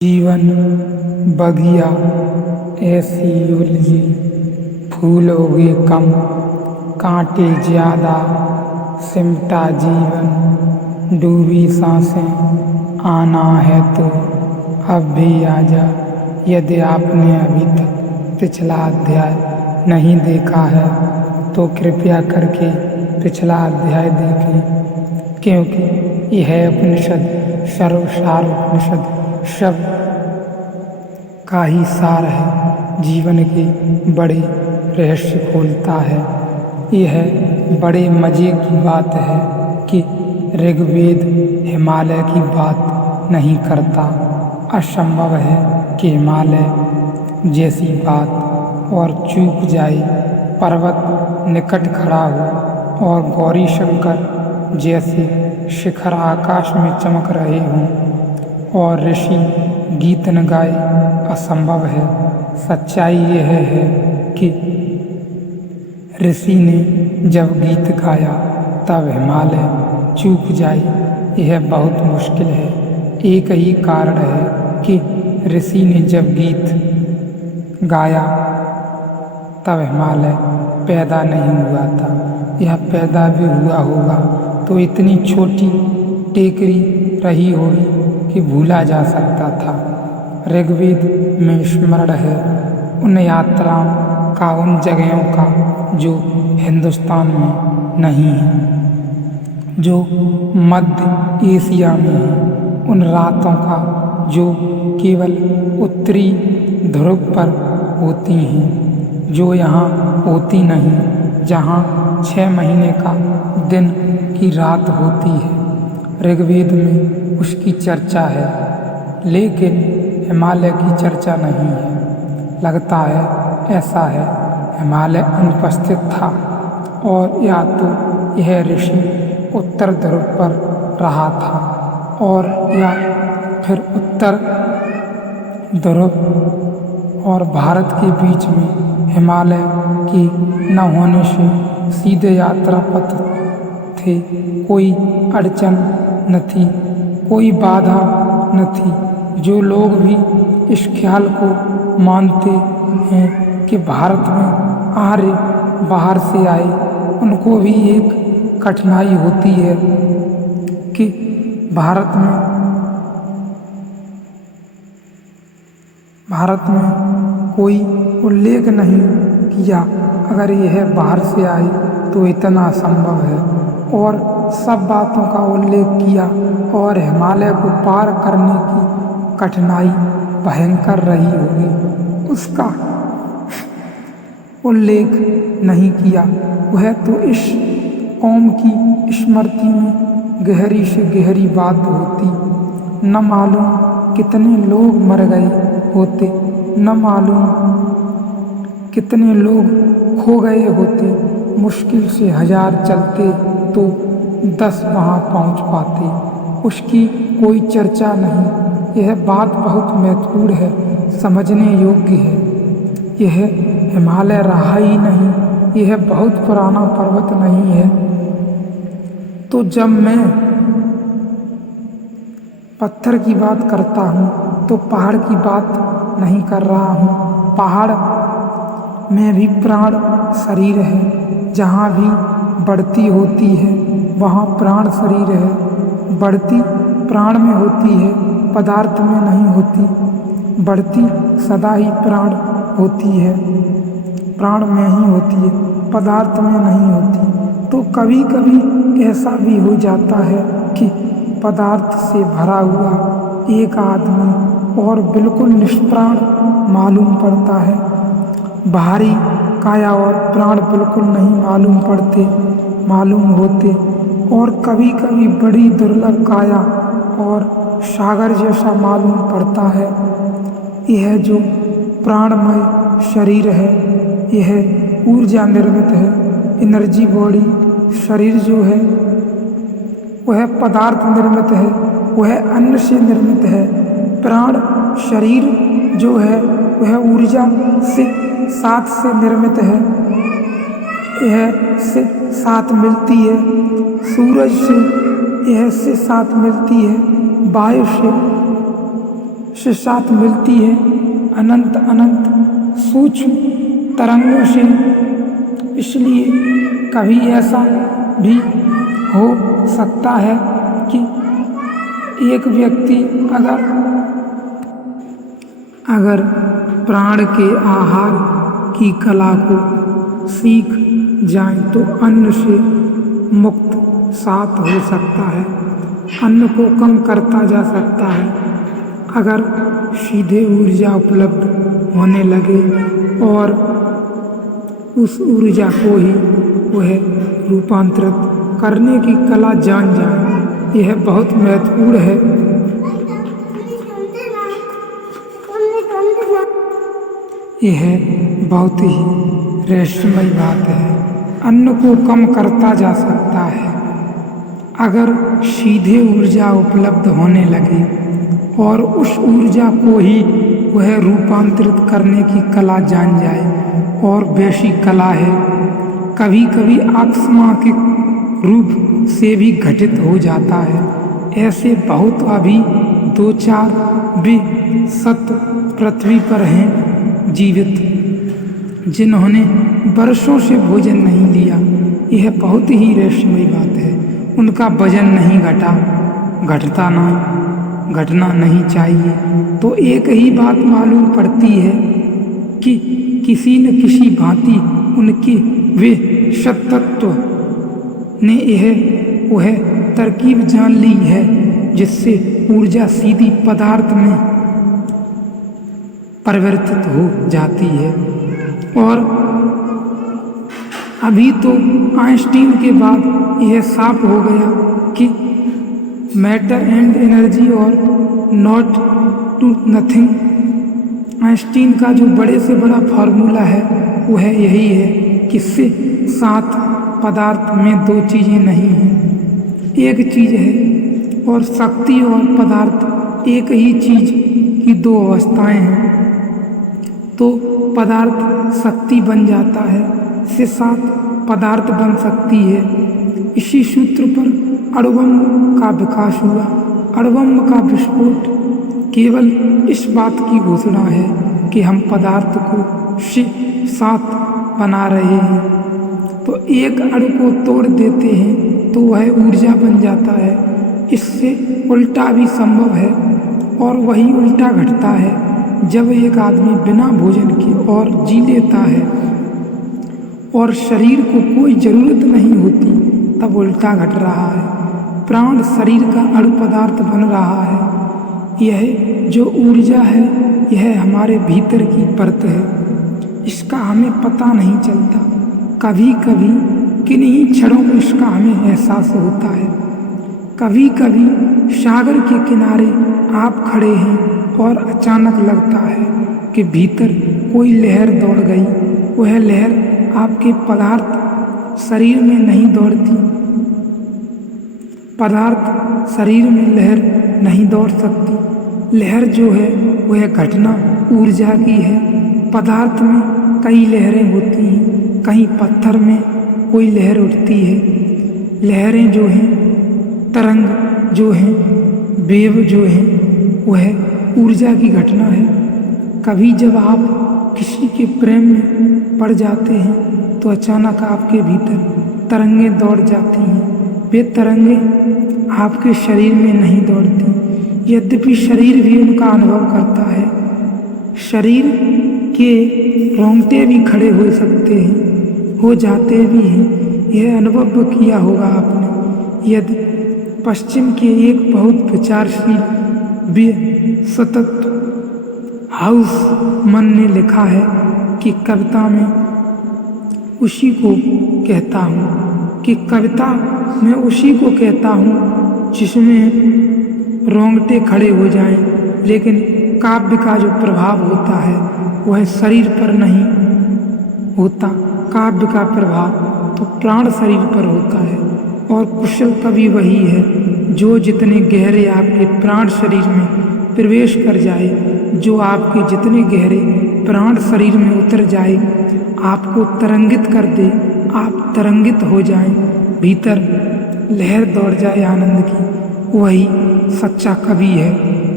जीवन बगिया ऐसी उलझी, फूलोगे कम कांटे ज्यादा, सिमटा जीवन डूबी सांसें। आना है तो अब भी आजा, यदि आपने अभी तक पिछला अध्याय नहीं देखा है तो कृपया करके पिछला अध्याय देखें, क्योंकि यह उपनिषद सर्वसार उपनिषद शब्द का ही सार है, जीवन के बड़े रहस्य खोलता है। यह बड़े मजे की बात है कि ऋग्वेद हिमालय की बात नहीं करता। असंभव है कि हिमालय जैसी बात और चूक जाए, पर्वत निकट खड़ा हो और गौरी शंकर जैसे शिखर आकाश में चमक रहे हों और ऋषि गीत न गाए। असंभव है। सच्चाई यह है कि ऋषि ने जब गीत गाया तब हिमालय चूक जाए, यह बहुत मुश्किल है। एक ही कारण है कि ऋषि ने जब गीत गाया तब हिमालय पैदा नहीं हुआ था। यह पैदा भी हुआ होगा तो इतनी छोटी टेकरी रही होगी कि भूला जा सकता था। ऋग्वेद में स्मरण है उन यात्राओं का, उन जगहों का जो हिंदुस्तान में नहीं है, जो मध्य एशिया में है, उन रातों का जो केवल उत्तरी ध्रुव पर होती हैं, जो यहाँ होती नहीं, जहाँ 6 महीने का दिन की रात होती है। ऋग्वेद में उसकी चर्चा है, लेकिन हिमालय की चर्चा नहीं है। लगता है ऐसा है, हिमालय अनुपस्थित था और या तो यह ऋषि उत्तर ध्रुव पर रहा था और या फिर उत्तर ध्रुव और भारत के बीच में हिमालय की न होने से सीधे यात्रा पथ थे। कोई अड़चन न थी, कोई बाधा न थी। जो लोग भी इस ख्याल को मानते हैं कि भारत में आर्य बाहर से आए, उनको भी एक कठिनाई होती है कि भारत में कोई उल्लेख नहीं किया। अगर यह बाहर से आई तो इतना संभव है, और सब बातों का उल्लेख किया और हिमालय को पार करने की कठिनाई भयंकर रही होगी, उसका उल्लेख नहीं किया। वह तो इस कौम की स्मृति में गहरी से गहरी बात होती। न मालूम कितने लोग मर गए होते, न मालूम कितने लोग खो गए होते। मुश्किल से 1000 चलते तो 10 वहाँ पहुँच पाते। उसकी कोई चर्चा नहीं। यह बात बहुत महत्वपूर्ण है, समझने योग्य है। यह हिमालय रहा ही नहीं, यह बहुत पुराना पर्वत नहीं है। तो जब मैं पत्थर की बात करता हूँ तो पहाड़ की बात नहीं कर रहा हूँ। पहाड़ में भी प्राण शरीर है, जहाँ भी बढ़ती होती है वहाँ प्राण शरीर है। बढ़ती प्राण में होती है, पदार्थ में नहीं होती। बढ़ती सदा ही प्राण होती है, प्राण में ही होती है, पदार्थ में नहीं होती। तो कभी कभी ऐसा भी हो जाता है कि पदार्थ से भरा हुआ एक आदमी और बिल्कुल निष्प्राण मालूम पड़ता है। बाहरी काया और प्राण बिल्कुल नहीं मालूम होते, और कभी कभी बड़ी दुर्लभ काया और सागर जैसा मालूम पड़ता है। यह जो प्राणमय शरीर है, यह ऊर्जा निर्मित है। एनर्जी बॉडी शरीर जो है वह पदार्थ निर्मित है, वह अन्न से निर्मित है। प्राण शरीर जो है वह ऊर्जा से साथ से निर्मित है। यह से साथ मिलती है सूरज से, यह से साथ मिलती है वायु से, से साथ मिलती है, अनंत अनंत सूक्ष्म तरंगों से। इसलिए कभी ऐसा भी हो सकता है कि एक व्यक्ति अगर प्राण के आहार की कला को सीख जाए तो अन्न से मुक्त सात हो सकता है, अन्न को कम करता जा सकता है। अगर सीधे ऊर्जा उपलब्ध होने लगे और उस ऊर्जा को ही वह रूपांतरित करने की कला जान जाए, यह बहुत महत्वपूर्ण है। यह बहुत ही रहस्यमय बात है। अन्न को कम करता जा सकता है अगर सीधे ऊर्जा उपलब्ध होने लगे और उस ऊर्जा को ही वह रूपांतरित करने की कला जान जाए, और वैसी कला है कभी कभी अकस्मात रूप से भी घटित हो जाता है। ऐसे बहुत अभी 2-4 भी सत पृथ्वी पर हैं जीवित, जिन्होंने वर्षों से भोजन नहीं लिया। यह बहुत ही रहस्यमय बात है। उनका वजन नहीं घटना नहीं चाहिए। तो एक ही बात मालूम पड़ती है कि किसी न किसी भांति उनके वे सत्तत्व ने वह तरकीब जान ली है जिससे ऊर्जा सीधी पदार्थ में परिवर्तित हो जाती है। और अभी तो आइंस्टीन के बाद यह साफ हो गया कि मैटर एंड एनर्जी और नॉट टू नथिंग। आइंस्टीन का जो बड़े से बड़ा फार्मूला है वह यही है कि से 7 पदार्थ में 2 चीज़ें नहीं हैं, एक चीज़ है। और शक्ति और पदार्थ एक ही चीज़ की 2 अवस्थाएं हैं। तो पदार्थ शक्ति बन जाता है, से 7 पदार्थ बन सकती है। इसी सूत्र पर अणुबम का विकास हुआ। अणुबम का विस्फोट केवल इस बात की घोषणा है कि हम पदार्थ को 7 बना रहे हैं। तो एक अणु को तोड़ देते हैं तो वह ऊर्जा बन जाता है। इससे उल्टा भी संभव है, और वही उल्टा घटता है जब एक आदमी बिना भोजन के और जी लेता है और शरीर को कोई ज़रूरत नहीं होती, तब उल्टा घट रहा है। प्राण शरीर का अणु पदार्थ बन रहा है। यह जो ऊर्जा है यह हमारे भीतर की परत है, इसका हमें पता नहीं चलता। कभी कभी किन्हीं क्षणों में इसका हमें एहसास होता है। कभी कभी सागर के किनारे आप खड़े हैं और अचानक लगता है कि भीतर कोई लहर दौड़ गई। वह लहर आपके पदार्थ शरीर में नहीं दौड़ती। पदार्थ शरीर में लहर नहीं दौड़ सकती। लहर जो है वह घटना ऊर्जा की है। पदार्थ में कई लहरें होती हैं, कहीं पत्थर में कोई लहर उठती है। लहरें जो हैं, तरंग जो हैं, वेव जो हैं, वह ऊर्जा की घटना है। कभी जब आप किसी के प्रेम में पड़ जाते हैं तो अचानक आपके भीतर तरंगें दौड़ जाती हैं। वे तरंगें आपके शरीर में नहीं दौड़ती, यद्यपि शरीर भी उनका अनुभव करता है। शरीर के रोंगटे भी खड़े हो सकते हैं, हो जाते भी हैं। यह अनुभव किया होगा आपने। यदि पश्चिम के एक बहुत विचारशील सतत हाउस मन ने लिखा है कि कविता में उसी को कहता हूँ कि कविता मैं उसी को कहता हूँ जिसमें रोंगटे खड़े हो जाएं, लेकिन काव्य का जो प्रभाव होता है वह शरीर पर नहीं होता। काव्य का प्रभाव तो प्राण शरीर पर होता है। और कुशल कवि वही है जो जितने गहरे आपके प्राण शरीर में प्रवेश कर जाए, जो आपके जितने गहरे प्राण शरीर में उतर जाए, आपको तरंगित कर दे, आप तरंगित हो जाएं, भीतर लहर दौड़ जाए आनंद की। वही सच्चा कवि है।